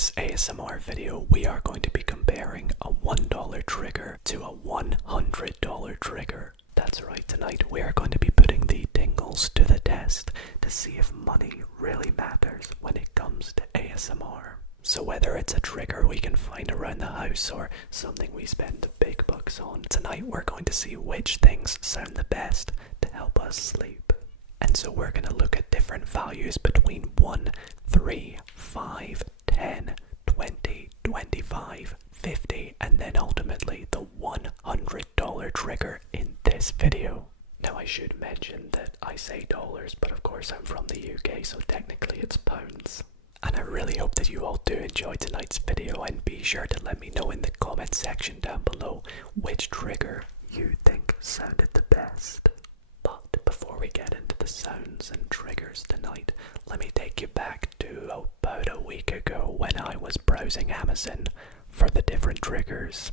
this ASMR video, we are going to be comparing a $1 trigger to a $100 trigger. That's right, tonight we are going to be putting the tingles to the test to see if money really matters when it comes to ASMR. So whether it's a trigger we can find around the house or something we spend big bucks on, tonight we're going to see which things sound the best to help us sleep. And so we're going to look at different values between 1, 3, 5, 10, 20, 25, 50, and then ultimately the $100 trigger in this video. Now I should mention that I say dollars, but of course I'm from the UK, so technically it's pounds. And I really hope that you all do enjoy tonight's video, and be sure to let me know in the comment section down below which trigger you think sounded the best. But before we get into the sounds and triggers tonight, let me take you back to about a week ago when I was browsing Amazon for the different triggers.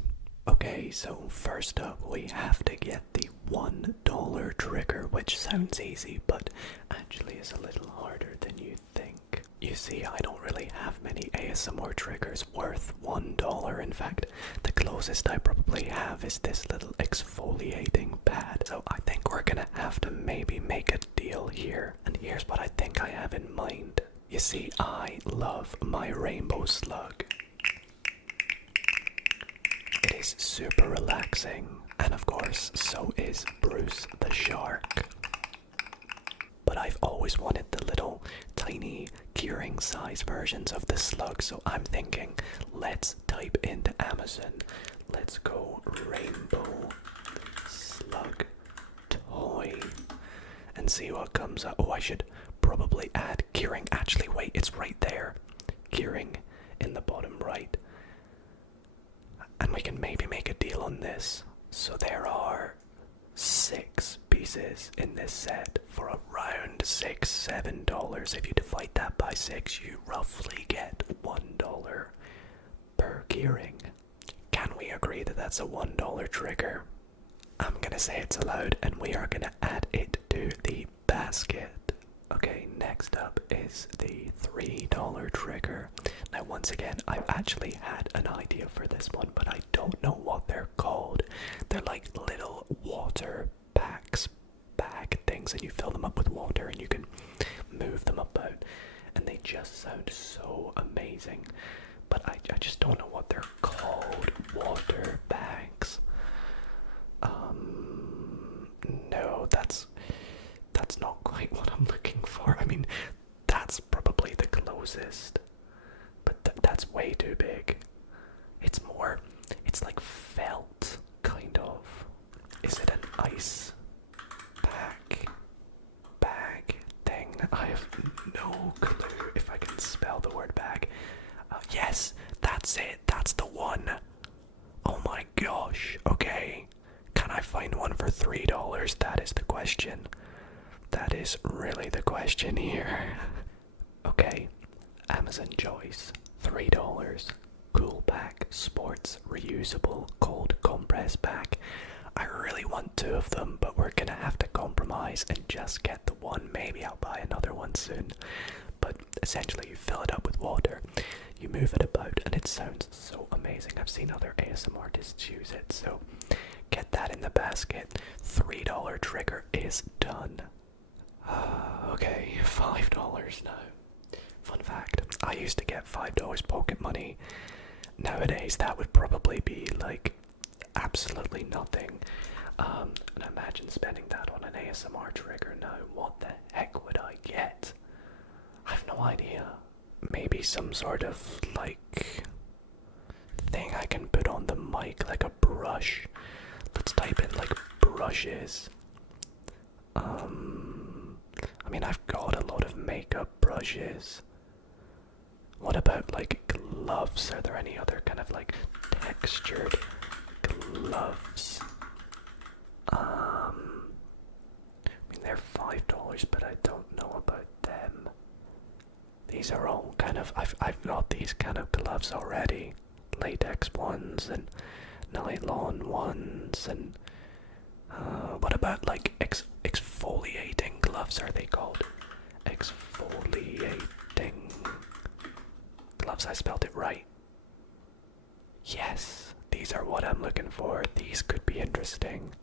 Okay, so first up we have to get the $1 trigger, which sounds easy but actually is a little harder than you think. You see, I don't really have many ASMR triggers worth $1. In fact, the closest I probably have is this little exfoliating pad. So I think we're gonna have to maybe make a deal here. And here's what I think I have in mind. You see, I love my rainbow slug. It is super relaxing, and of course, so is Bruce the shark. But I've always wanted the little tiny keyring size versions of the slug, so I'm thinking, let's type into Amazon, let's go rainbow slug toy, and see what comes up. Oh, I should probably add keyring. Actually, wait, it's right there. Keyring in the bottom right. And we can maybe make a deal on this. So there are 6 pieces in this set for around $6-7. If you divide that by 6, you roughly get $1 per keyring. Can we agree that that's a $1 trigger? I'm gonna say it's allowed, and we are gonna add it to the basket. Okay, next up is the $3 trigger. Now once again, I've actually had an idea for this one, but I don't know what they're called. They're like little water packs, bag things, and you fill them up with water and you can move them about, and they just sound so amazing. But I just don't know what they're called. Water bags. No, that's not quite what I'm looking for. I mean, that's probably the closest, but that's way too big. It's like felt, kind of. Is it an ice bag thing? I have no clue if I can spell the word bag. Yes, that's it. That's the one. Oh my gosh. Okay. Can I find one for $3? That is the question. That is really the question here. Okay, Amazon choice, $3. Cool pack, sports, reusable, cold compress pack. I really want 2 of them, but we're gonna have to compromise and just get the one. Maybe I'll buy another one soon. But essentially you fill it up with water, you move it about, and it sounds so amazing. I've seen other ASMR artists use it, so get that in the basket. $3 trigger is done. Okay, $5 now. Fun fact, I used to get $5 pocket money. Nowadays that would probably be like absolutely nothing. And imagine spending that on an ASMR trigger now. What the heck would I get? I have no idea. Maybe some sort of like thing I can put on the mic, like a brush. Let's type in like brushes. I mean, I've got a lot of makeup brushes. What about like gloves? Are there any other kind of like textured gloves? I mean, they're $5, but I don't know about them. These are all kind of, I've got these kind of gloves already. Latex ones and nylon ones, and what about like exfoliating gloves, are they called? Exfoliating gloves, I spelled it right. Yes, these are what I'm looking for. These could be interesting.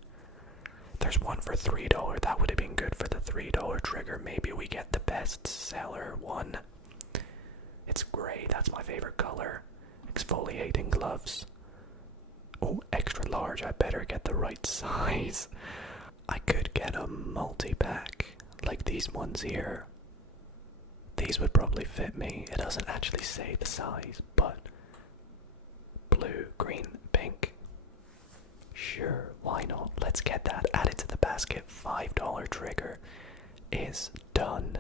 There's one for $3. That would have been good for the $3 trigger. Maybe we get the best seller one. It's gray, that's my favorite color. Exfoliating gloves. Oh, extra large, I better get the right size. I could get a multi-pack, like these ones here. These would probably fit me. It doesn't actually say the size, but blue, green, pink. Sure, why not? Let's get that added to the basket. $5 trigger is done.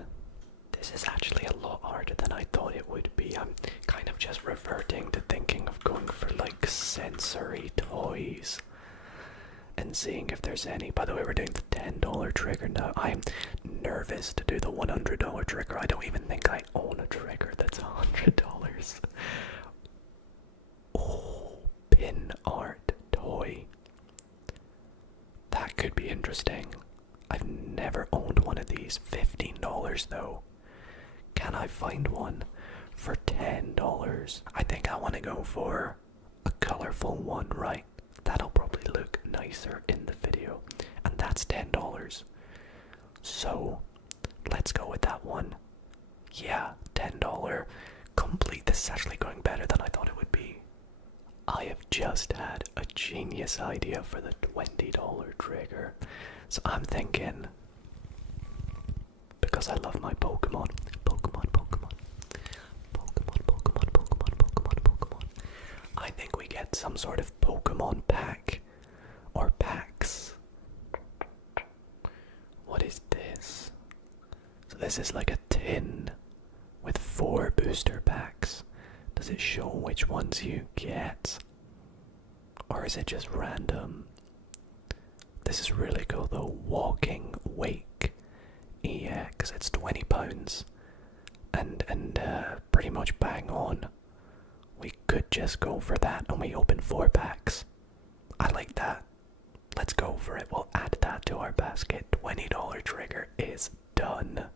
This is actually a lot harder than I thought it would be. I'm kind of just reverting to thinking of going for like sensory toys and seeing if there's any. By the way, we're doing the $10 trigger now. I'm nervous to do the $100 trigger. I don't even think I own a trigger that's $100. Oh, pin art toy. That could be interesting. I've never owned one of these. $15 though. Can I find one for $10? I think I want to go for a colorful one, right? That'll probably look nicer in the video. And that's $10. So, let's go with that one. Yeah, $10. Complete. This is actually going better than I thought it would be. I have just had a genius idea for the $20 trigger. So I'm thinking, because I love my Pokemon. I think we get some sort of Pokemon pack or packs. What is this? So this is like a tin with 4 booster packs. Does it show which ones you get? Or is it just random? This is really cool though. Walking Wake EX. It's £20 and pretty much bang on. We could just go for that and we open 4 packs. I like that. Let's go for it. We'll add that to our basket. $20 trigger is done.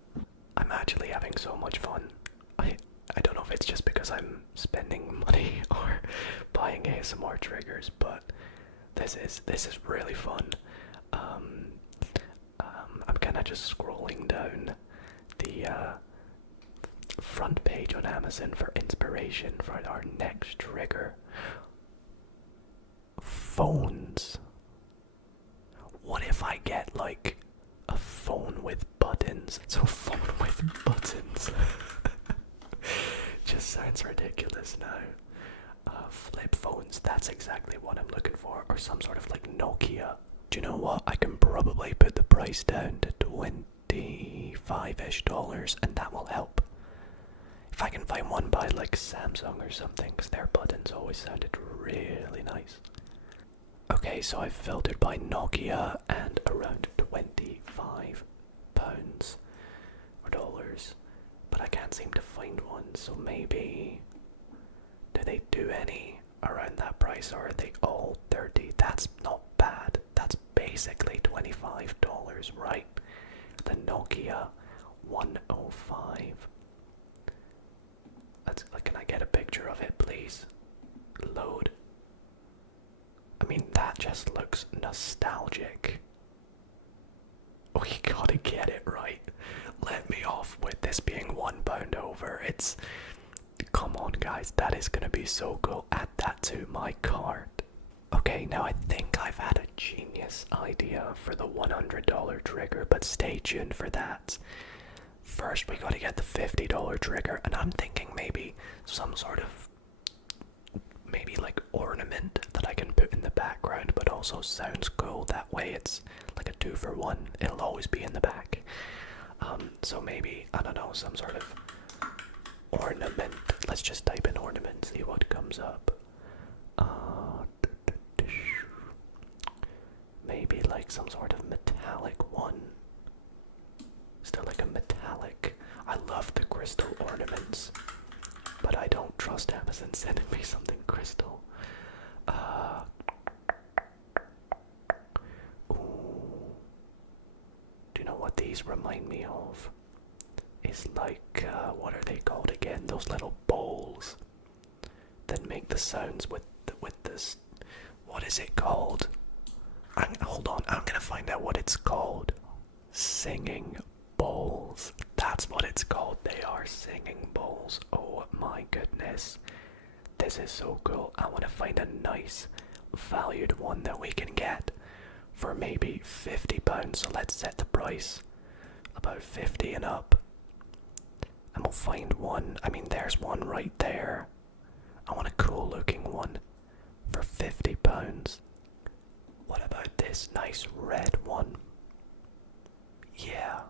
I'm actually having so much fun. I don't know if it's just because I'm spending money or buying ASMR triggers, but this is really fun. I'm kind of just scrolling down the front page on Amazon for inspiration for our next trigger. Phones. What if I get like a phone with buttons? So phone with buttons. Just sounds ridiculous now. Flip phones, that's exactly what I'm looking for. Or some sort of like Nokia. Do you know what? I can probably put the price down to $25-ish and that will help. If I can find one by like Samsung or something, because their buttons always sounded really nice. Okay, so I've filtered by Nokia and around £25 or dollars, but I can't seem to find one, so maybe, do they do any around that price or are they all 30? That's not bad. That's basically $25, right? The Nokia 105. Can I get a picture of it, please? Load. I mean, that just looks nostalgic. We gotta get it right. Let me off with this being £1 over. Come on guys, that is gonna be so cool. Add that to my cart. Okay, now I think I've had a genius idea for the $100 trigger, but stay tuned for that. First, we gotta get the $50 trigger, and I'm thinking maybe some sort of, maybe like ornament that I can put in the background, but also sounds cool. That way it's like a 2-for-1. It'll always be in the back. So maybe, I don't know, some sort of ornament. Let's just type in ornament, see what comes up. Maybe like some sort of metallic one. Still like a metallic. I love the crystal ornaments, but I don't trust Amazon sending me something crystal. Ooh. Do you know what these remind me of? It's like, what are they called again? Those little bowls. the sounds with this. What is it called? Hold on, I'm gonna find out what it's called. Singing bowls. That's what it's called. They are singing bowls. Oh my goodness. This is so cool. I want to find a nice valued one that we can get for maybe £50. So let's set the price about 50 and up. And we'll find one. I mean, there's one right there. I want a cool looking one for £50. What about this nice red one? Yeah.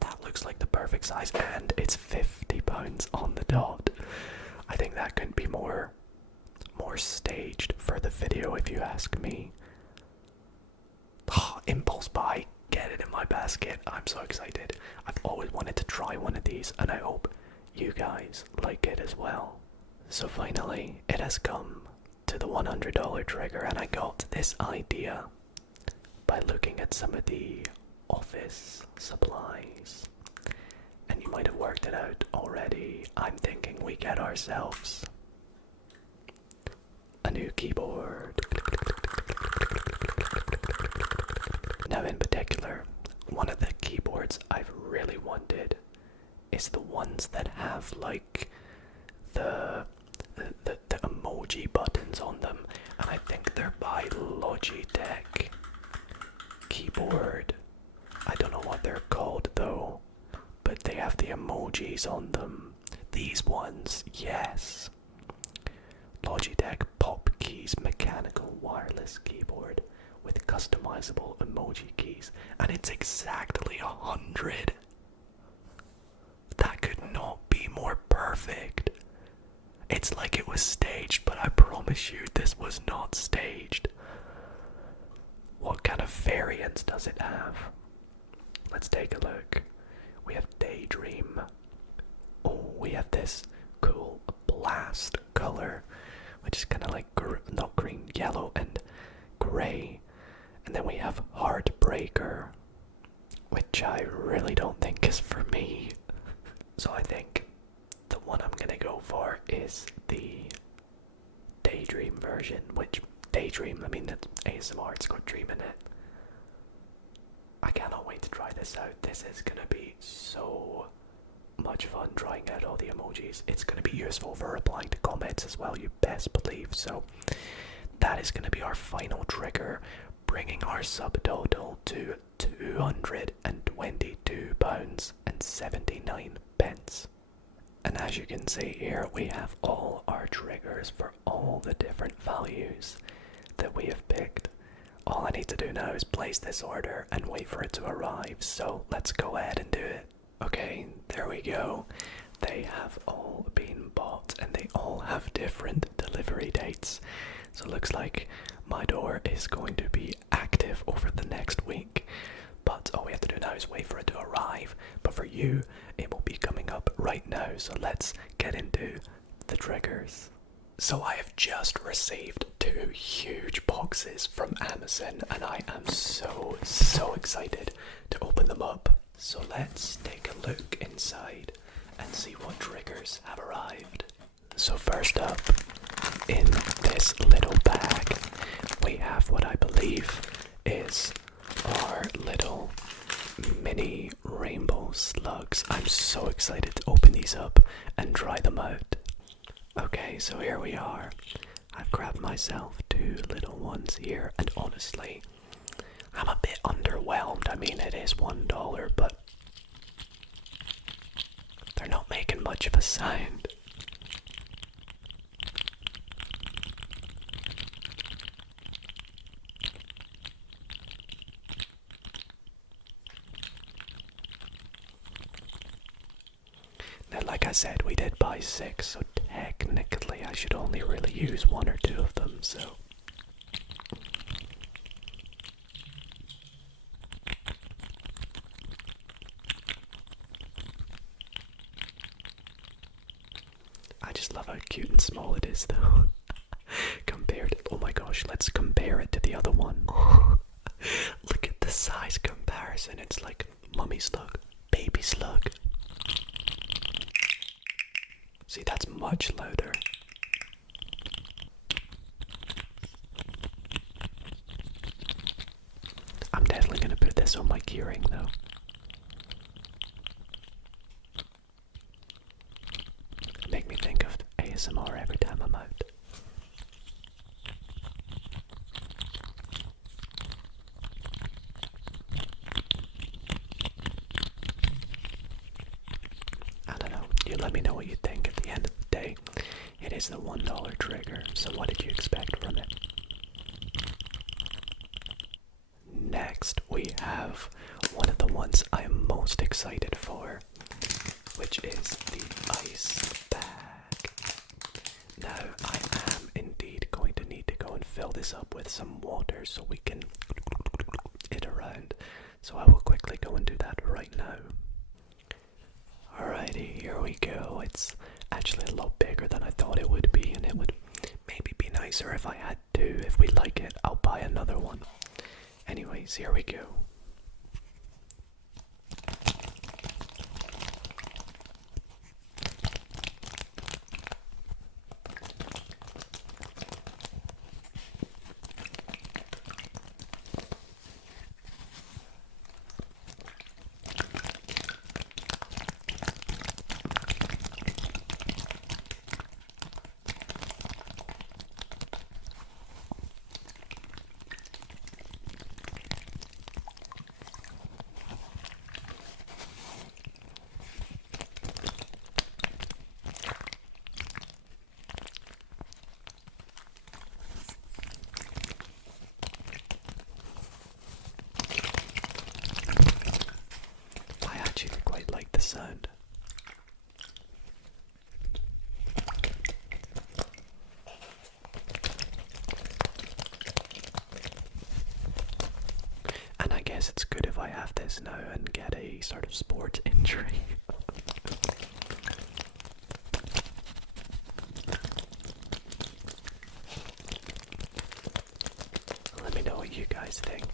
That looks like the perfect size, and it's £50 on the dot. I think that could be more staged for the video if you ask me. Oh, impulse buy. Get it in my basket. I'm so excited. I've always wanted to try one of these, and I hope you guys like it as well. So finally, it has come to the $100 trigger, and I got this idea by looking at some of the office supplies. And you might have worked it out already. I'm thinking we get ourselves a new keyboard. Now in particular, one of the keyboards I've really wanted is the ones that have like the emoji buttons on them, and I think they're by Logitech keyboard. I don't know what they're called though, but they have the emojis on them. These ones, yes. Logitech Pop Keys mechanical wireless keyboard with customizable emoji keys, and it's exactly 100. That could not be more perfect. It's like it was staged, but I promise you this was not staged. What kind of variants does it have? Let's take a look. We have Daydream. Oh, we have this cool blast color, which is kind of like not green, yellow and gray. And then we have Heartbreaker, which I really don't think is for me. So I think the one I'm gonna go for is the Daydream version, which Daydream, I mean that's ASMR, it's got dream in it. I cannot wait to try this out. This is gonna be so much fun trying out all the emojis. It's gonna be useful for replying to comments as well, you best believe. So that is gonna be our final trigger, bringing our subtotal to £222.79. And as you can see here, we have all our triggers for all the different values that we have picked. All I need to do now is place this order and wait for it to arrive, so let's go ahead and do it. Okay, there we go. They have all been bought and they all have different delivery dates. So it looks like my door is going to be active over the next week. But all we have to do now is wait for it to arrive. But for you, it will be coming up right now. So let's get into the triggers. So I have just received 2 huge boxes from Amazon, and I am so excited to open them up. So let's take a look inside and see what triggers have arrived. So first up, in this little bag, we have what I believe is our little mini rainbow slugs. I'm so excited to open these up and try them out. Okay, so here we are. I've grabbed myself 2 little ones here, and honestly, I'm a bit underwhelmed. I mean, it is $1, but they're not making much of a sound. Now, like I said, we did buy 6, so technically I should only really use 1 or 2 of them, so. I just love how cute and small it is though. Compared, oh my gosh, let's compare it to the other one. Look at the size comparison, it's like mummy slug, baby slug. See, that's much louder. ASMR every time I'm out. I don't know, you let me know what you think. At the end of the day, it is the $1 trigger, so what did you expect from it? Next, we have one of the ones I am most excited for, which is the ice bag. Now, I am indeed going to need to go and fill this up with some water so we can it around. So I will quickly go and do that right now. Alrighty, here we go. It's actually a lot bigger than I thought it would be, and it would maybe be nicer if I had to. If we like it, I'll buy another one. Anyways, here we go. The sound. And I guess it's good if I have this now and get a sort of sports injury. Let me know what you guys think.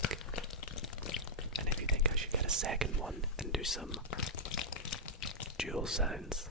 And if you think I should get a second one and do some dual sounds.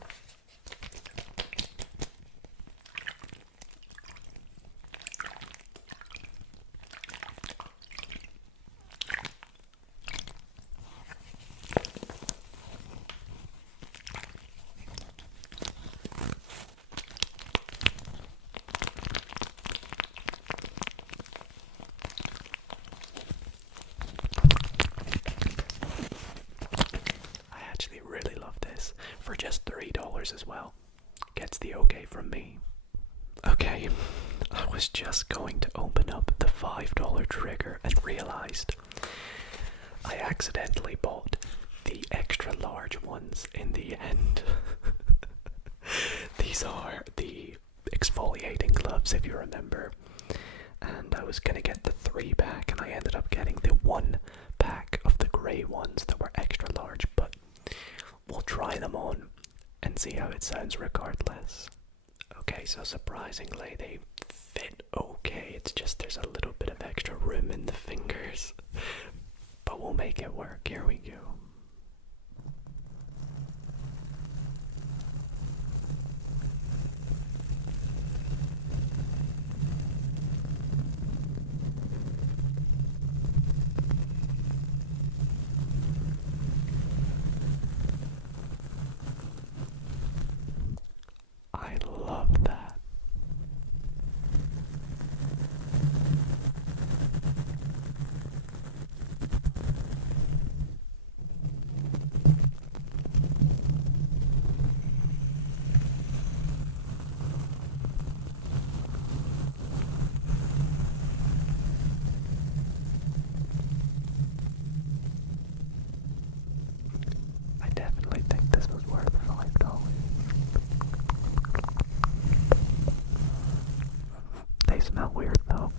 Really love this for just $3 as well. Gets the okay from me. Okay, I was just going to open up the $5 trigger and realized I accidentally bought the extra large ones in the end. These are the exfoliating gloves, if you remember. And I was gonna get the 3-pack, and I ended up getting the 1-pack of the grey ones that were extra large, but we'll try them on and see how it sounds regardless. Okay, so surprisingly they fit okay. It's just there's a little bit of extra room in the fingers. But we'll make it work. Here we go. I love that. I definitely think this was worth $5. They smell weird though.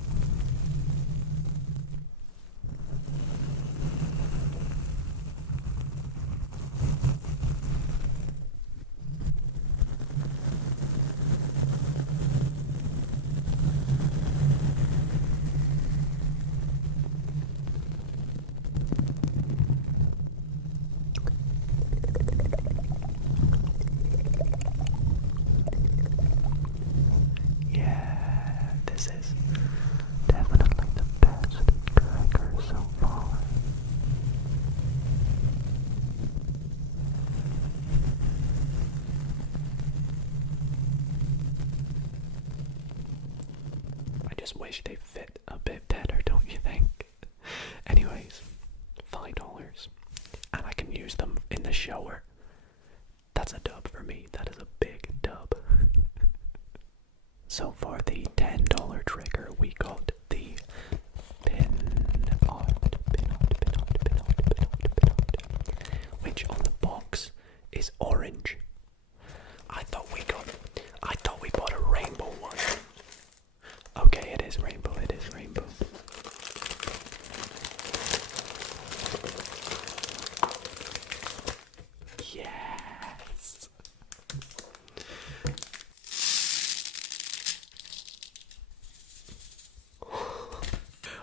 just wish they fit a bit better, don't you think? Anyways, $5. And I can use them in the shower. That's a dub for me. That is a big dub. So for the $10 trigger, we got the pin art, which on the box is orange. I thought we bought a rainbow one. Okay, it is rainbow, it is rainbow. Yes!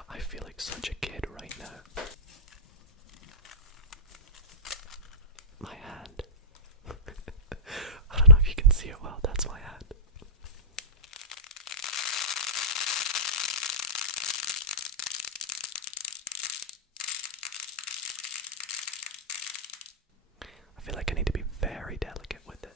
I feel like such a kid right now. My hand. I don't know if you can see it well, that's my hand. I feel like I need to be very delicate with it.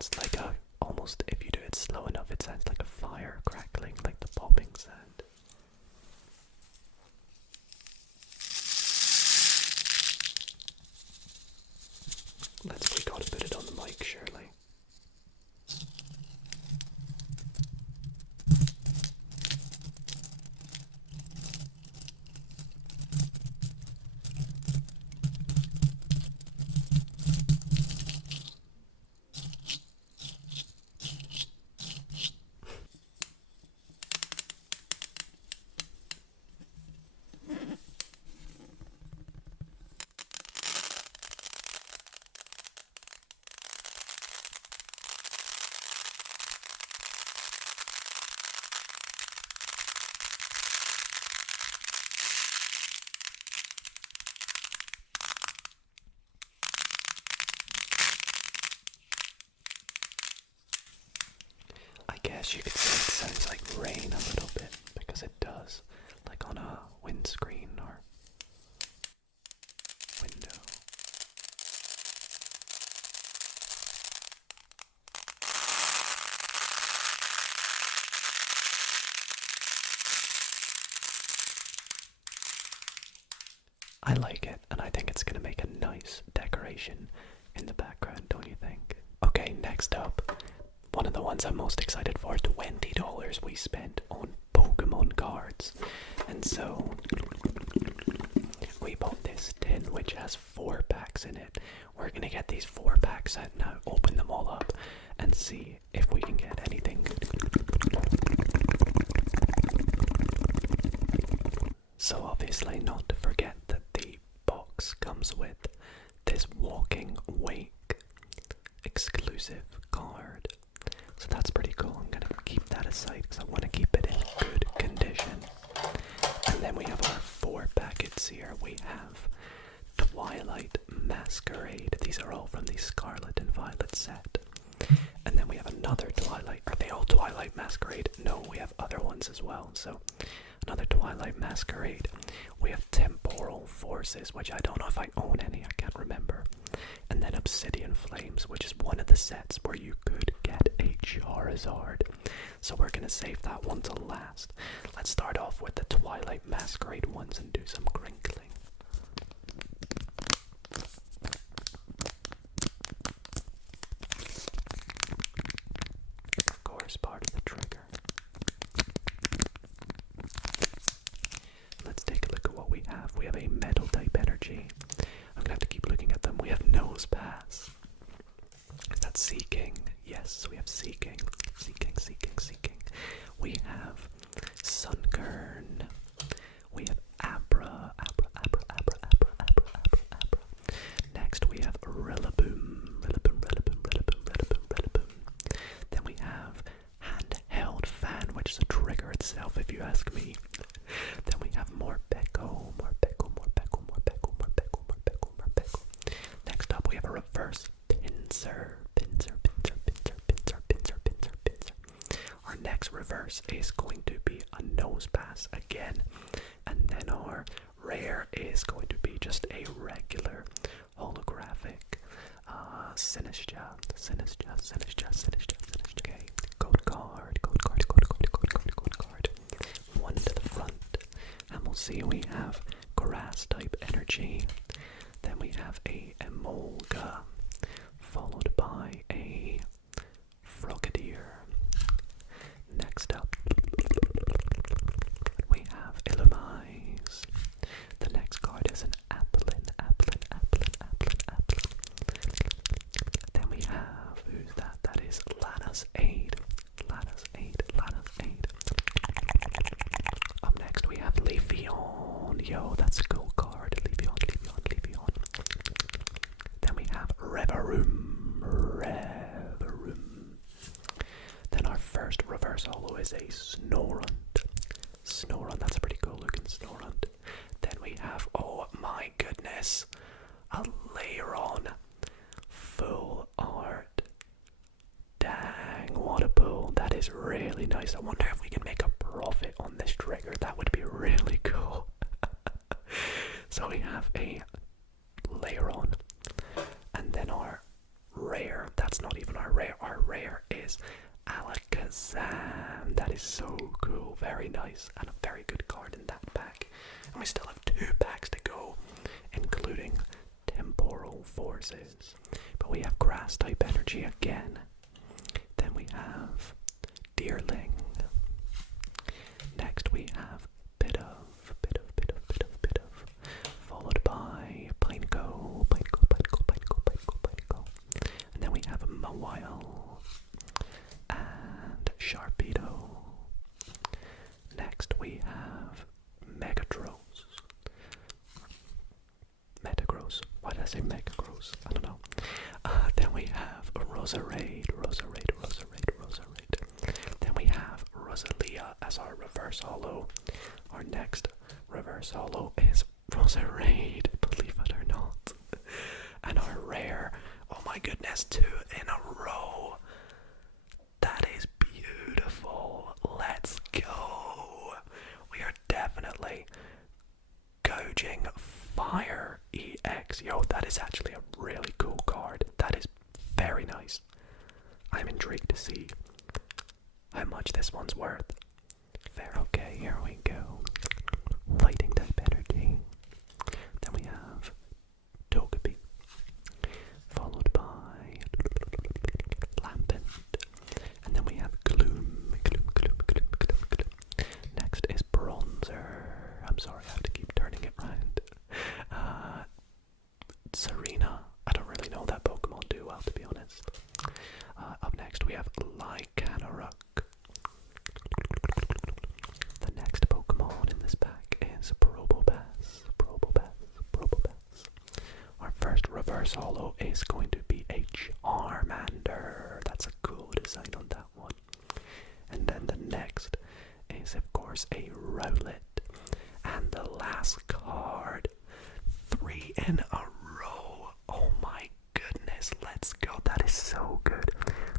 It's like almost, if you do it slow enough, it sounds like a fire crackling, like the popping sound. We gotta put it on the mic, surely. I guess you could say it sounds like rain a little bit, because it does, like on a windscreen or window. I like it, and I think it's going to make a nice decoration in the background, don't you think? Okay, next up, one of the ones I'm most excited for, $20 we spent on Pokemon cards. And so we bought this tin which has 4 packs in it. We're gonna get these 4 packs out now, open them all up, and see if we can get anything. So obviously not to forget that the box comes with this walking wake exclusive card. So that's pretty cool. I'm gonna keep that aside because I want to keep it in good condition. And then we have our 4 packets here. We have Twilight Masquerade. These are all from the Scarlet and Violet set. And then we have another Twilight. Are they all Twilight Masquerade? No, we have other ones as well. So another Twilight Masquerade. We have Temporal Forces, which I don't know if I own any. I can't remember. And then Obsidian Flames, which is one of the sets where you could get a Charizard. So we're going to save that one till last. Let's start off with the Twilight Masquerade ones and do some crinkling. Of course, part of the trigger. Let's take a look at what we have. We have a metal type energy. I'm gonna have to keep looking at them. We have Nose Pass. Is that Seeking? Yes, we have Seeking. Seeking. We have itself, if you ask me. Then we have more Peko. Next up, we have a reverse pincer. Our next reverse is going to be a nose pass again, and then our rare is going to be just a regular holographic Sinistra. Okay, code card. One to the front, and we'll see we have grass type energy. Then we have a Emolga, followed by a Frogadier. Next up, we have Illumise. The next card is an Applin. Then we have, who's that? That is Lana's Aid. Up next we have Leafeon. Yo, that's a cool card. Leafeon. Then we have Reverum. Then our first reverse holo is a Snorunt. That's a pretty cool looking Snorunt. Then we have, oh my goodness, a Lairon. Full art. Dang, what a pull. That is really nice. I wonder if we can make a profit on this trigger. That would be really cool. So we have a Lairon. And then our rare, that's not even our rare. Our rare is Alakazam. That is so cool. Very nice. And a very good card in that pack. And we still have 2 packs to go, including Temporal Forces. But we have grass type energy again. Then we have Deerling. Next we have Bit of. Followed by Pineco. And then we have Mawile and Sharpedo. Next we have Metagross. Why did I say Metagross? I don't know. Then we have Roserade. Then we have Rosalia as our reverse holo. Our next reverse holo is Roserade, believe it or not. And our rare, oh my goodness, 2 in a row. That is beautiful. Let's go. We are definitely gouging Fire EX. Yo, that is actually a really cool card. That is very nice. I'm intrigued to see how much this one's worth. Fair. Okay, here we go. Fighting type energy. Then we have Togepi, followed by Lampent, and then we have Gloom. Next is Bronzer. I'm sorry, I have to keep turning it round. Serena. I don't really know that Pokemon too well, to be honest. Up next we have Lycanroc. The next Pokemon in this pack is Probopass. Our first reverse holo is going to be a Charmander. That's a cool design on that one. And then the next is, of course, a Rowlet. And the last card, 3 in a row. Oh my goodness, let's go. That is so good.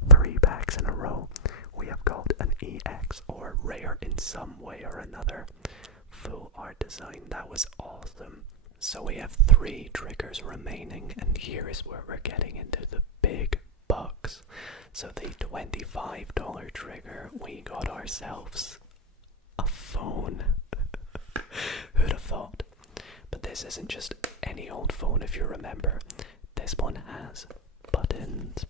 3 packs in a row. We have got an EX or rare in some way or another. Full art design. That was awesome. So we have 3 triggers remaining, and here is where we're getting into the big bucks. So the $25 trigger, we got ourselves a phone. Who'd have thought? But this isn't just any old phone, if you remember. This one has buttons.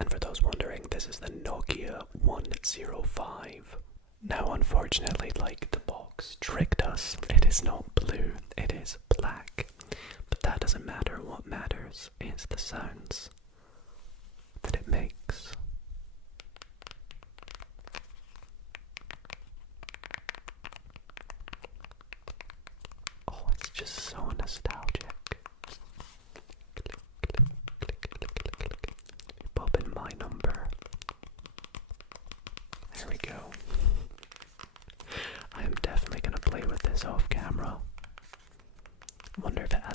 And for those wondering, this is the Nokia 105. Now, unfortunately, like the box tricked us, it is not blue, it is black. But that doesn't matter. What matters is the sounds that it makes. Oh, it's just so nostalgic. Pop in my number.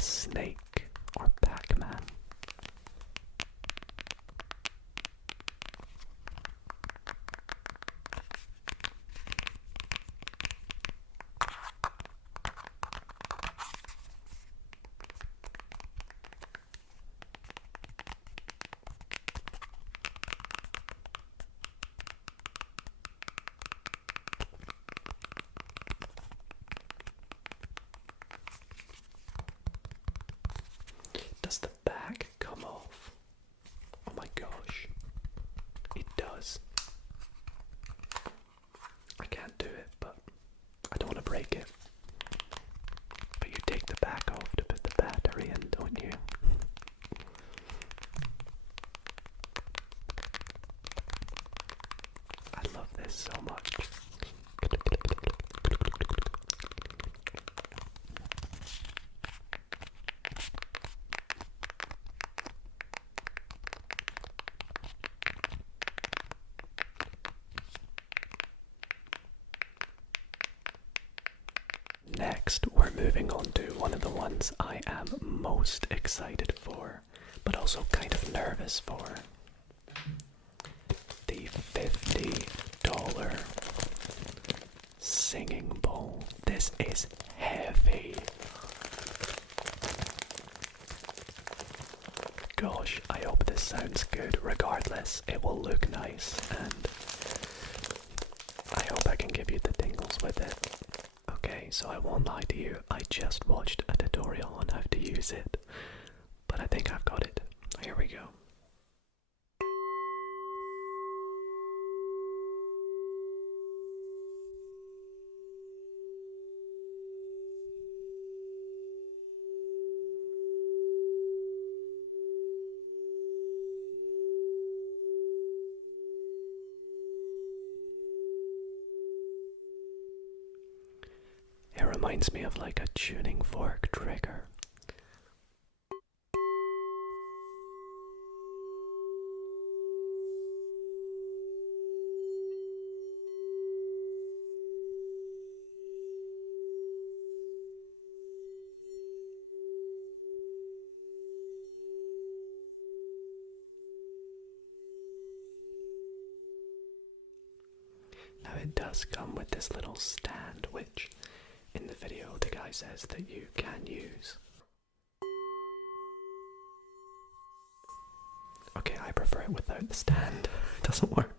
snake or Pac-Man. Does the back come off? Oh my gosh. It does. I can't do it, but I don't want to break it. But you take the back off to put the battery in, don't you? I love this so much. Next, we're moving on to one of the ones I am most excited for, but also kind of nervous for. The $50 singing bowl. This is heavy. Gosh, I hope this sounds good. Regardless, it will look nice, and I hope I can give you the tingles with it. Okay, so I won't lie to you, I just watched a tutorial on how to use it, but I think I've got it. Here we go. It reminds me of like a tuning fork trigger. Now it does come with this little stand, which in the video the guy says that you can use. Okay, I prefer it without the stand. It doesn't work.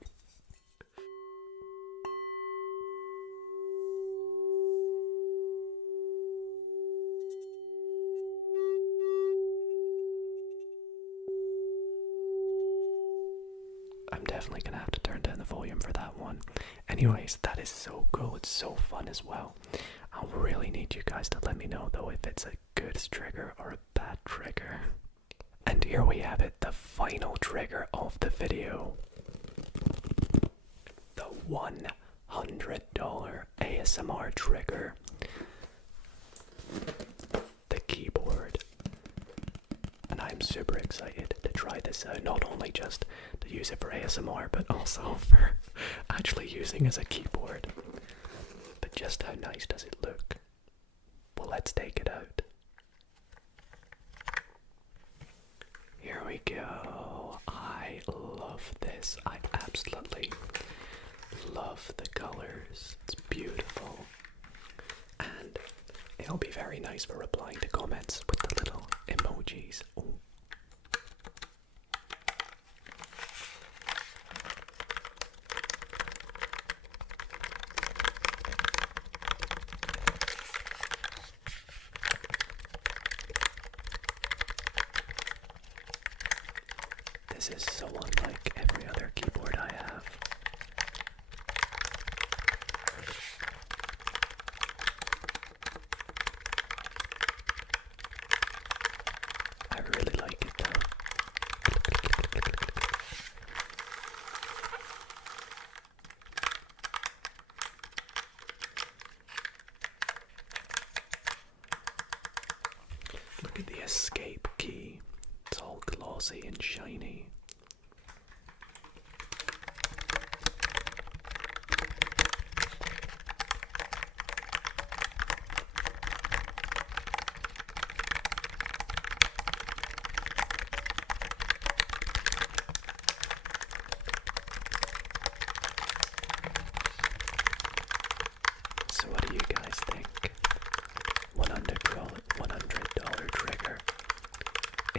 I'm definitely gonna have to turn down the volume for that one. Anyways, that is so cool. It's so fun as well. I'll really need you guys to let me know though if it's a good trigger or a bad trigger. And here we have it, the final trigger of the video. The $100 ASMR trigger. The keyboard. And I'm super excited to try this out, not only just to use it for ASMR, but also for actually using as a keyboard. But just how nice does it look? Well, let's take it out. Here we go. I love this. I absolutely love the colors. It's beautiful. And it'll be very nice for replying to comments with the little emojis. Oh. This is so unlike every other keyboard I have. I really like it though. Look at the escape key. It's all glossy and shiny.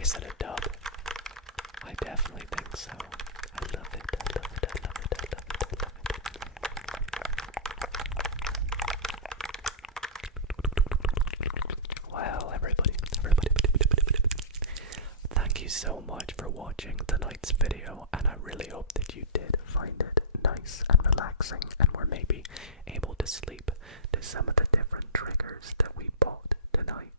voice in a dub? I definitely think so. I love it, I love it, I love it, I love it, I love it. Well, everybody, thank you so much for watching tonight's video, and I really hope that you did find it nice and relaxing and were maybe able to sleep to some of the different triggers that we bought tonight.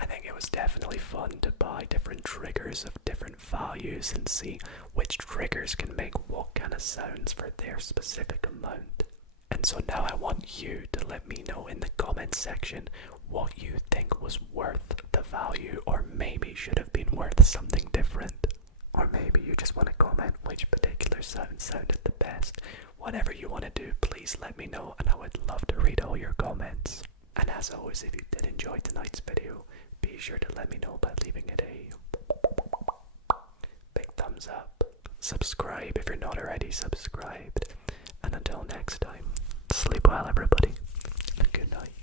I think it was definitely fun to buy different triggers of different values and see which triggers can make what kind of sounds for their specific amount. And so now I want you to let me know in the comments section what you think was worth the value, or maybe should have been worth something different. Or maybe you just want to comment which particular sound sounded the best. Whatever you want to do, please let me know, and I would love to read all your comments. And as always, if you did enjoy tonight's video, be sure to let me know by leaving it a big thumbs up. Subscribe if you're not already subscribed. And until next time, sleep well everybody, and good night.